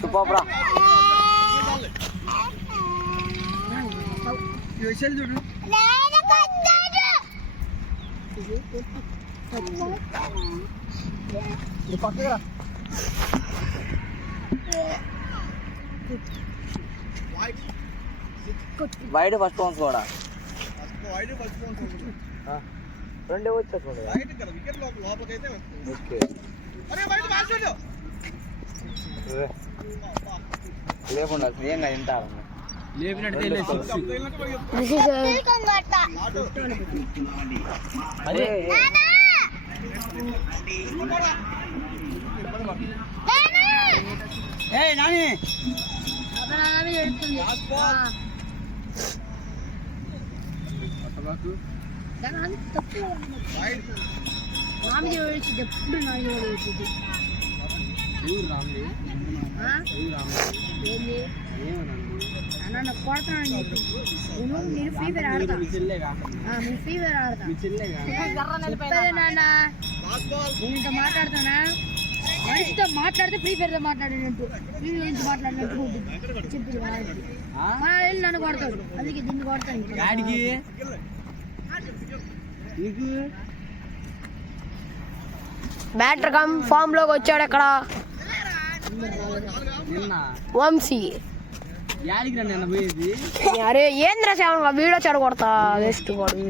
super చూడు పక్కగా wide first bounce కూడా రెండే వచ్చేసుకోండి లేకుండా ఏం తింటారు కొడతానని చెప్పి నేను ఫ్రీ ఫైర్ ఆడతా నేను ఫ్రీ ఫైర్ ఆడతా నాన్న నేను ఇంత మాట్లాడతానా మనిషితో మాట్లాడితే ఫ్రీ ఫైర్ తో మాట్లాడినట్టు ఫ్రీ గురించి మాట్లాడినట్టు చెప్పింది వెళ్ళి నన్ను కొడతాడు అందుకే దీన్ని కొడతాను బ్యాటర్ కమ్ ఫామ్ లోకి వచ్చాడు అక్కడ వంశీ అరే ఏంద్రా శ్యామ వీడియో చెడగొడతా వేస్ట్ వాడు